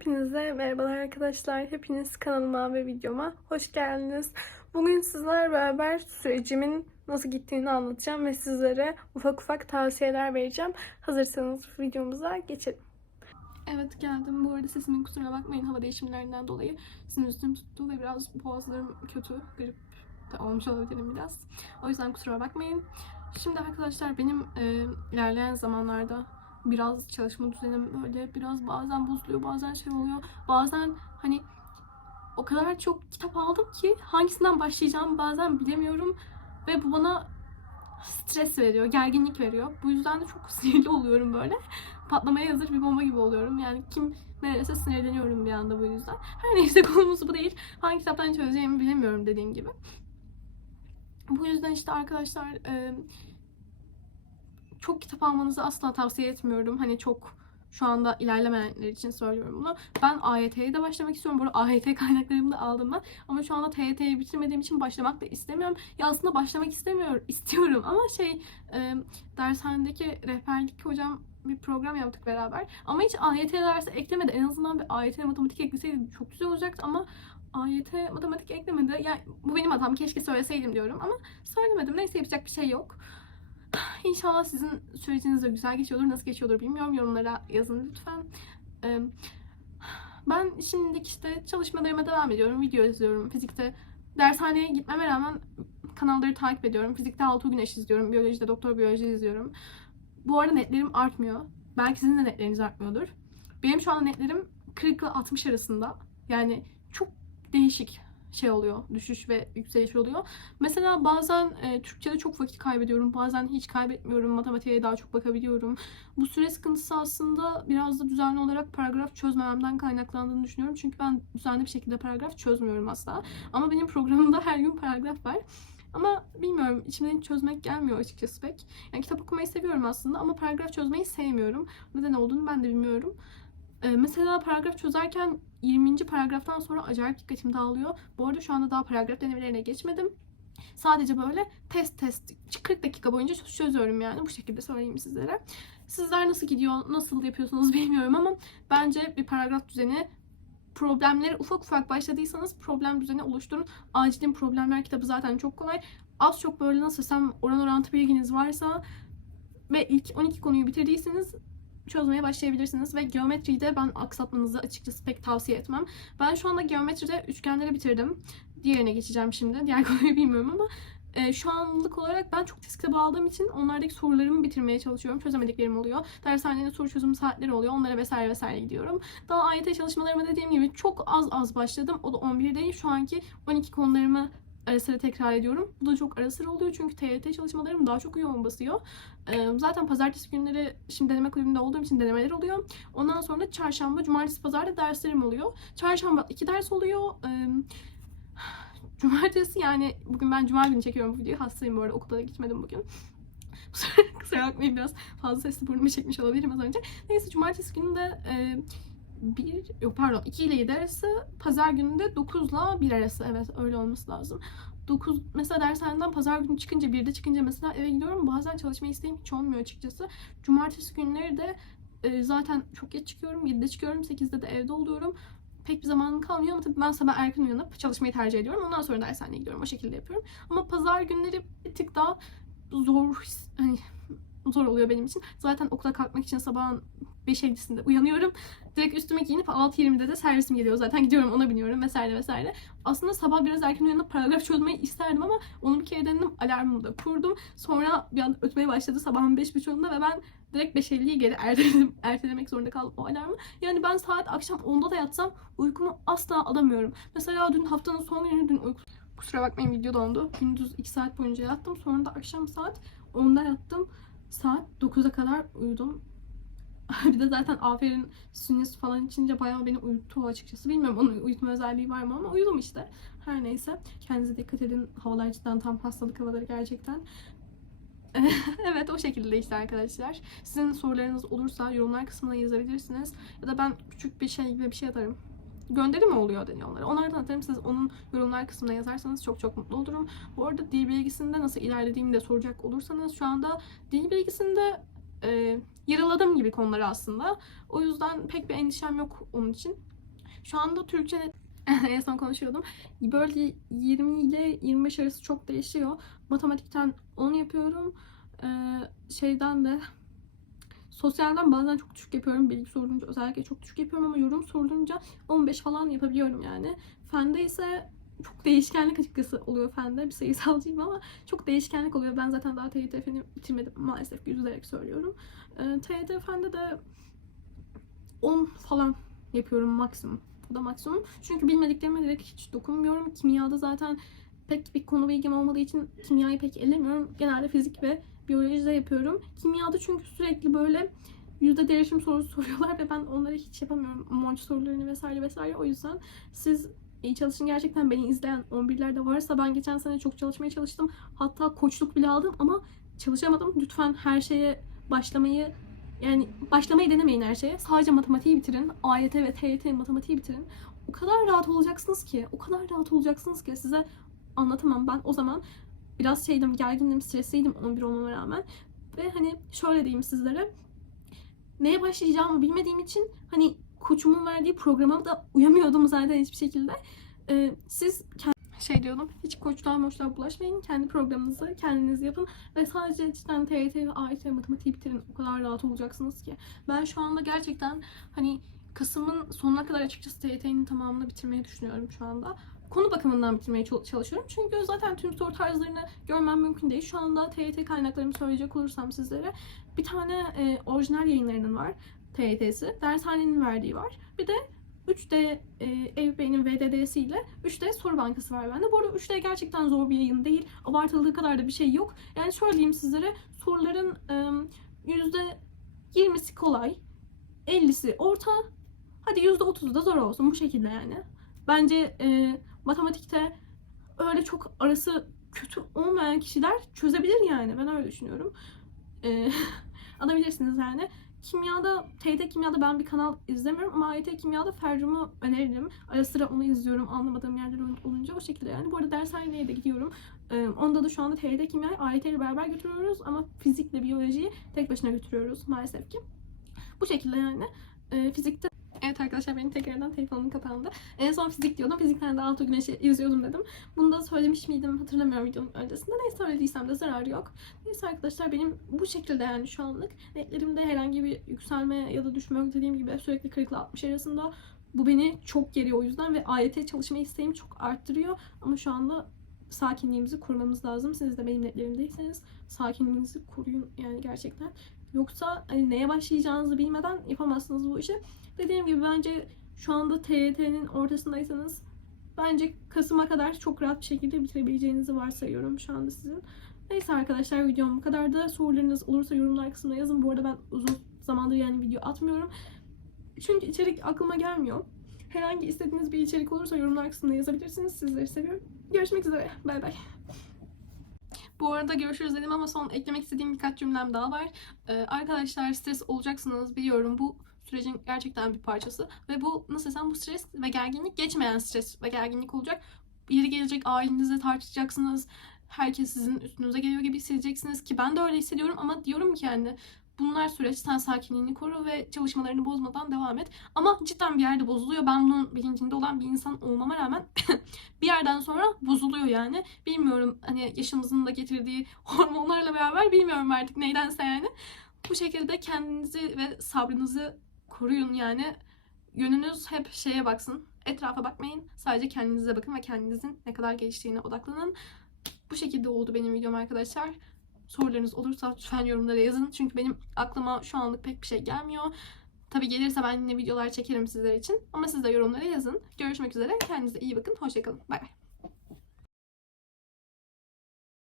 Hepinize merhabalar arkadaşlar. Hepiniz kanalıma ve videoma hoş geldiniz. Bugün sizlerle beraber sürecimin nasıl gittiğini anlatacağım ve sizlere ufak ufak tavsiyeler vereceğim. Hazırsanız videomuza geçelim. Evet geldim. Bu arada sesimin kusura bakmayın hava değişimlerinden dolayı sinüzüm tuttu ve biraz boğazlarım kötü. Grip de olmuş olabilirim biraz. O yüzden kusura bakmayın. Şimdi arkadaşlar benim e, ilerleyen zamanlarda biraz çalışma düzenim böyle biraz bazen bozuluyor bazen şey oluyor bazen hani o kadar çok kitap aldım ki hangisinden başlayacağımı bazen bilemiyorum ve bu bana stres veriyor, gerginlik veriyor. Bu yüzden de çok sinirli oluyorum böyle. Patlamaya hazır bir bomba gibi oluyorum. Yani kim neredeyse sinirleniyorum bir anda bu yüzden. Her neyse konumuz bu değil. Hangi kitaptan çözeceğimi bilemiyorum dediğim gibi. Bu yüzden işte arkadaşlar çok kitap almanızı asla tavsiye etmiyorum. Hani çok şu anda ilerlemeyenler için söylüyorum bunu. Ben AYT'ye de başlamak istiyorum. Bu arada AYT kaynaklarımı da aldım ben. Ama şu anda TYT'yi bitirmediğim için başlamak da istemiyorum. Ya aslında başlamak istemiyorum, istiyorum ama şey e, dershanedeki rehberlik hocam bir program yaptık beraber. Ama hiç AYT dersi eklemedi. En azından bir AYT matematik ekleseydi çok güzel olacaktı ama AYT matematik eklemedi. Yani bu benim hatam. Keşke söyleseydim diyorum ama söylemedim. Neyse yapacak bir şey yok. İnşallah sizin süreciniz de güzel geçiyordur. Nasıl geçiyordur bilmiyorum. Yorumlara yazın lütfen. Ben şimdilik işte çalışmalarıma devam ediyorum. Video izliyorum. Fizikte dershaneye gitmeme rağmen kanalları takip ediyorum. Fizikte Altuğ Güneş izliyorum. Biyolojide Doktor Biyoloji izliyorum. Bu arada netlerim artmıyor. Belki sizin de netleriniz artmıyordur. Benim şu an netlerim 40 ile 60 arasında. Yani çok değişik şey oluyor. Düşüş ve yükseliş oluyor. Mesela bazen e, Türkçe'de çok vakit kaybediyorum. Bazen hiç kaybetmiyorum. Matematiğe daha çok bakabiliyorum. Bu süre sıkıntısı aslında biraz da düzenli olarak paragraf çözmememden kaynaklandığını düşünüyorum. Çünkü ben düzenli bir şekilde paragraf çözmüyorum asla. Ama benim programımda her gün paragraf var. Ama bilmiyorum içimden hiç çözmek gelmiyor açıkçası pek. Yani kitap okumayı seviyorum aslında ama paragraf çözmeyi sevmiyorum. Neden olduğunu ben de bilmiyorum. Ee, mesela paragraf çözerken 20. paragraftan sonra acayip dikkatim dağılıyor. Bu arada şu anda daha paragraf denemelerine geçmedim. Sadece böyle test test 40 dakika boyunca çözüyorum yani bu şekilde söyleyeyim sizlere. Sizler nasıl gidiyor, nasıl yapıyorsunuz bilmiyorum ama bence bir paragraf düzeni problemleri ufak ufak başladıysanız problem düzeni oluşturun. Acilin problemler kitabı zaten çok kolay. Az çok böyle nasıl desem oran orantı bilginiz varsa ve ilk 12 konuyu bitirdiyseniz çözmeye başlayabilirsiniz ve geometriyi de ben aksatmanızı açıkçası pek tavsiye etmem. Ben şu anda geometride üçgenleri bitirdim. Diğerine geçeceğim şimdi. Diğer konuyu bilmiyorum ama e, şu anlık olarak ben çok test kitabı aldığım için onlardaki sorularımı bitirmeye çalışıyorum. Çözemediklerim oluyor. Dershanede soru çözüm saatleri oluyor. Onlara vesaire vesaire gidiyorum. Daha AYT çalışmalarıma dediğim gibi çok az az başladım. O da 11 değil. Şu anki 12 konularımı ara sıra tekrar ediyorum. Bu da çok ara sıra oluyor çünkü TYT çalışmalarım daha çok yoğun basıyor. Zaten pazartesi günleri şimdi deneme kulübünde olduğum için denemeler oluyor. Ondan sonra çarşamba, cumartesi, pazarda derslerim oluyor. Çarşamba iki ders oluyor. Ee, cumartesi yani bugün ben cuma günü çekiyorum bu videoyu. Hastayım bu arada okula da gitmedim bugün. Kusura bakmayın biraz fazla sesli burnumu çekmiş olabilirim az önce. Neyse cumartesi günü de bir, yok pardon 2 ile 7 arası, pazar günü de 9 ile 1 arası. Evet öyle olması lazım. 9 mesela dershaneden pazar günü çıkınca 1'de çıkınca mesela eve gidiyorum. Bazen çalışma isteğim hiç olmuyor açıkçası. Cumartesi günleri de e, zaten çok geç çıkıyorum. 7'de çıkıyorum. 8'de de evde oluyorum. Pek bir zamanım kalmıyor ama tabii ben sabah erken uyanıp çalışmayı tercih ediyorum. Ondan sonra dershaneye gidiyorum. O şekilde yapıyorum. Ama pazar günleri bir tık daha zor hani zor oluyor benim için. Zaten okula kalkmak için sabahın 5.50'sinde uyanıyorum. Direkt üstüme giyinip 6.20'de de servisim geliyor. Zaten gidiyorum ona biniyorum vesaire vesaire. Aslında sabah biraz erken uyanıp paragraf çözmeyi isterdim ama onu bir kere denedim. Alarmımı da kurdum. Sonra bir anda ötmeye başladı sabahın 5.30'unda ve ben direkt 5.50'yi geri erteledim. Ertelemek zorunda kaldım o alarmı. Yani ben saat akşam 10'da da yatsam uykumu asla alamıyorum. Mesela dün haftanın son günü dün uyku... Kusura bakmayın video dondu. Gündüz 2 saat boyunca yattım. Sonra da akşam saat 10'da yattım. Saat 9'a kadar uyudum. bir de zaten aferin sünnis falan içince bayağı beni uyuttu açıkçası. Bilmiyorum onun uyutma özelliği var mı ama uyudum işte. Her neyse. Kendinize dikkat edin. Havalar cidden tam hastalık havaları gerçekten. evet o şekilde işte arkadaşlar. Sizin sorularınız olursa yorumlar kısmına yazabilirsiniz. Ya da ben küçük bir şey ve bir şey atarım. Gönderi mi oluyor deniyor onlara. Onları da atarım. Siz onun yorumlar kısmına yazarsanız çok çok mutlu olurum. Bu arada dil bilgisinde nasıl ilerlediğimi de soracak olursanız şu anda dil bilgisinde e, yaraladım gibi konuları aslında. O yüzden pek bir endişem yok onun için. Şu anda Türkçe en son konuşuyordum. Böyle 20 ile 25 arası çok değişiyor. Matematikten 10 yapıyorum. Ee, şeyden de sosyalden bazen çok düşük yapıyorum. Bilgi sorulunca özellikle çok düşük yapıyorum ama yorum sorulunca 15 falan yapabiliyorum yani. Fende ise çok değişkenlik açıkçası oluyor fende. Bir sayısalcıyım ama çok değişkenlik oluyor. Ben zaten daha TYT feni bitirmedim maalesef üzülerek söylüyorum. Ee, TYT fende de 10 falan yapıyorum maksimum. Bu da maksimum. Çünkü bilmediklerime direkt hiç dokunmuyorum. Kimyada zaten pek bir konu bilgim olmadığı için kimyayı pek elemiyorum. Genelde fizik ve biyolojide yapıyorum. Kimyada çünkü sürekli böyle yüzde değişim sorusu soruyorlar ve ben onları hiç yapamıyorum. Monç sorularını vesaire vesaire. O yüzden siz iyi çalışın. Gerçekten beni izleyen 11'ler de varsa ben geçen sene çok çalışmaya çalıştım. Hatta koçluk bile aldım ama çalışamadım. Lütfen her şeye başlamayı yani başlamayı denemeyin her şeye. Sadece matematiği bitirin. AYT ve TYT matematiği bitirin. O kadar rahat olacaksınız ki. O kadar rahat olacaksınız ki size anlatamam. Ben o zaman biraz şeydim, gergindim, stresliydim 11 olmama rağmen. Ve hani şöyle diyeyim sizlere. Neye başlayacağımı bilmediğim için hani koçumun verdiği programa da uyamıyordum zaten hiçbir şekilde. Ee, siz şey diyordum, hiç koçluğa moçluğa bulaşmayın. Kendi programınızı kendiniz yapın. Ve sadece cidden TYT ve AYT matematiği bitirin. O kadar rahat olacaksınız ki. Ben şu anda gerçekten hani Kasım'ın sonuna kadar açıkçası TYT'nin tamamını bitirmeyi düşünüyorum şu anda. Konu bakımından bitirmeye çal- çalışıyorum. Çünkü zaten tüm soru tarzlarını görmem mümkün değil. Şu anda TYT kaynaklarımı söyleyecek olursam sizlere bir tane e, orijinal yayınlarının var. TYT'si. Dershanenin verdiği var. Bir de 3D e, VDD'si ile 3D soru bankası var bende. Bu arada 3D gerçekten zor bir yayın değil. Abartıldığı kadar da bir şey yok. Yani şöyle diyeyim sizlere soruların e, %20'si kolay, 50'si orta, hadi %30'u da zor olsun bu şekilde yani. Bence e, matematikte öyle çok arası kötü olmayan kişiler çözebilir yani. Ben öyle düşünüyorum. E, alabilirsiniz yani. Kimyada, TYT Kimyada ben bir kanal izlemiyorum ama AYT Kimyada Ferrum'u öneririm. Ara sıra onu izliyorum anlamadığım yerler ol- olunca o şekilde yani. Bu arada dershaneye de gidiyorum. Onda da şu anda TYT Kimya'yı AYT ile beraber götürüyoruz ama fizikle biyolojiyi tek başına götürüyoruz maalesef ki. Bu şekilde yani. Fizikte Evet arkadaşlar benim tekrardan telefonum kapandı. En son fizik diyordum. Fizikten de Altı Güneş'i izliyordum dedim. Bunu da söylemiş miydim hatırlamıyorum videonun öncesinde. Neyse söylediysem de zararı yok. Neyse arkadaşlar benim bu şekilde yani şu anlık. Netlerimde herhangi bir yükselme ya da düşme yok dediğim gibi sürekli 40 ile 60 arasında. Bu beni çok geriyor o yüzden ve AYT çalışma isteğimi çok arttırıyor. Ama şu anda sakinliğimizi korumamız lazım. Siz de benim netlerimdeyseniz sakinliğinizi koruyun yani gerçekten. Yoksa hani neye başlayacağınızı bilmeden yapamazsınız bu işi. Dediğim gibi bence şu anda TYT'nin ortasındaysanız bence Kasım'a kadar çok rahat bir şekilde bitirebileceğinizi varsayıyorum şu anda sizin. Neyse arkadaşlar videom bu kadar da sorularınız olursa yorumlar kısmına yazın. Bu arada ben uzun zamandır yani video atmıyorum. Çünkü içerik aklıma gelmiyor. Herhangi istediğiniz bir içerik olursa yorumlar kısmına yazabilirsiniz. Sizleri seviyorum. Görüşmek üzere. Bay bay. Bu arada görüşürüz dedim ama son eklemek istediğim birkaç cümlem daha var. Ee, arkadaşlar stres olacaksınız biliyorum. Bu sürecin gerçekten bir parçası. Ve bu nasıl desem bu stres ve gerginlik geçmeyen stres ve gerginlik olacak. Yeri gelecek ailenizle tartışacaksınız. Herkes sizin üstünüze geliyor gibi hissedeceksiniz ki ben de öyle hissediyorum ama diyorum ki yani bunlar süreç sen sakinliğini koru ve çalışmalarını bozmadan devam et. Ama cidden bir yerde bozuluyor. Ben bunun bilincinde olan bir insan olmama rağmen bir yerden sonra bozuluyor yani. Bilmiyorum hani yaşımızın da getirdiği hormonlarla beraber bilmiyorum artık neydense yani. Bu şekilde kendinizi ve sabrınızı koruyun yani. Yönünüz hep şeye baksın. Etrafa bakmayın. Sadece kendinize bakın ve kendinizin ne kadar geliştiğine odaklanın. Bu şekilde oldu benim videom arkadaşlar. Sorularınız olursa lütfen yorumlara yazın. Çünkü benim aklıma şu anlık pek bir şey gelmiyor. Tabi gelirse ben yine videolar çekerim sizler için. Ama siz de yorumlara yazın. Görüşmek üzere. Kendinize iyi bakın. Hoşçakalın. Bay bay.